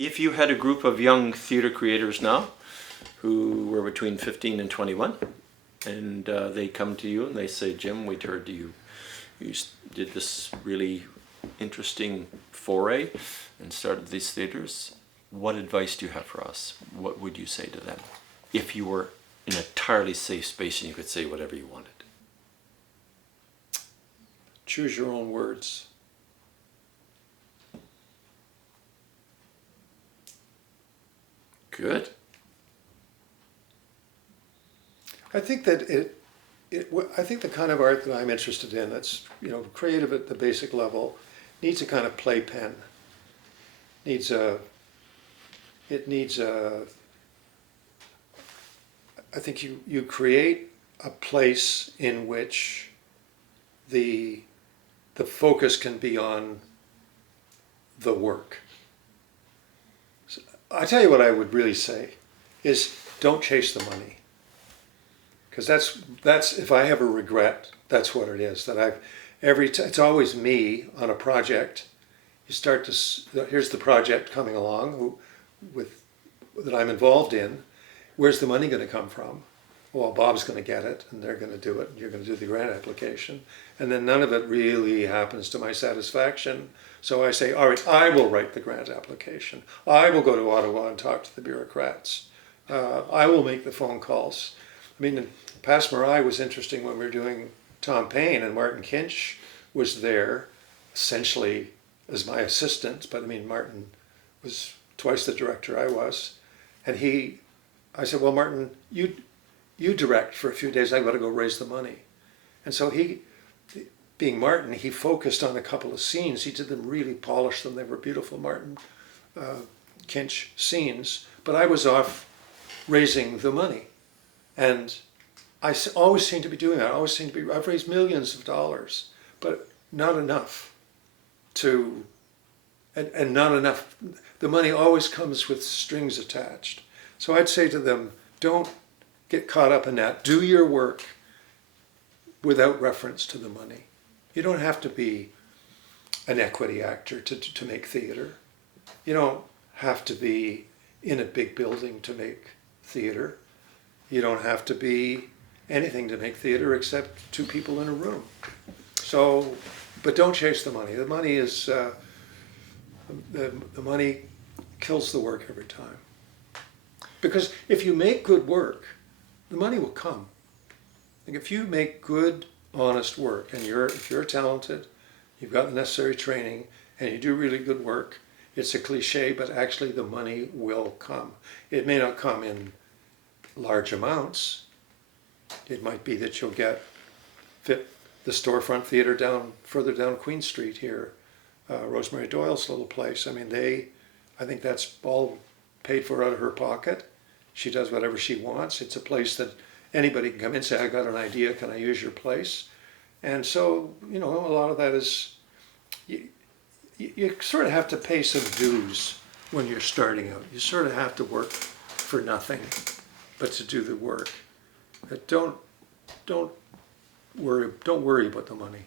If you had a group of young theater creators now who were between 15 and 21, and they come to you and they say, Jim, we heard you did this really interesting foray and started these theaters. What advice do you have for us? What would you say to them if you were in an entirely safe space and you could say whatever you wanted? Choose your own words. Good. I think that I think the kind of art that I'm interested in, that's, you know, creative at the basic level, needs a kind of playpen. I think you create a place in which the focus can be on the work. So I tell you what I would really say is, don't chase the money. Because that's if I have a regret, that's what it is. That it's always me on a project. You start to, here's the project coming along that I'm involved in. Where's the money going to come from? Well, Bob's going to get it, and they're going to do it, and you're going to do the grant application. And then none of it really happens to my satisfaction. So I say, all right, I will write the grant application. I will go to Ottawa and talk to the bureaucrats. I will make the phone calls. I mean, Pass Marais was interesting when we were doing Tom Paine, and Martin Kinch was there essentially as my assistant, but I mean, Martin was twice the director I was. And I said, well, Martin, you direct for a few days, I've got to go raise the money. And so he, being Martin, he focused on a couple of scenes. He did them, really polished them. They were beautiful Martin Kinch scenes. But I was off raising the money. And I always seem to be doing that. I've raised millions of dollars, but not enough and not enough. The money always comes with strings attached. So I'd say to them, don't get caught up in that. Do your work without reference to the money. You don't have to be an equity actor to make theater. You don't have to be in a big building to make theater. You don't have to be anything to make theater except two people in a room. So, but don't chase the money. The money is, the money kills the work every time. Because if you make good work, the money will come. Like if you make good, honest work, and if you're talented, you've got the necessary training, and you do really good work, it's a cliche, but actually the money will come. It may not come in large amounts. It might be that you'll fit the storefront theater further down Queen Street here, Rosemary Doyle's little place. I mean, I think that's all paid for out of her pocket. She does whatever she wants. It's a place that anybody can come in and say, I got an idea, can I use your place? And so, you know, a lot of that is, you sort of have to pay some dues when you're starting out. You sort of have to work for nothing but to do the work. Don't worry about the money.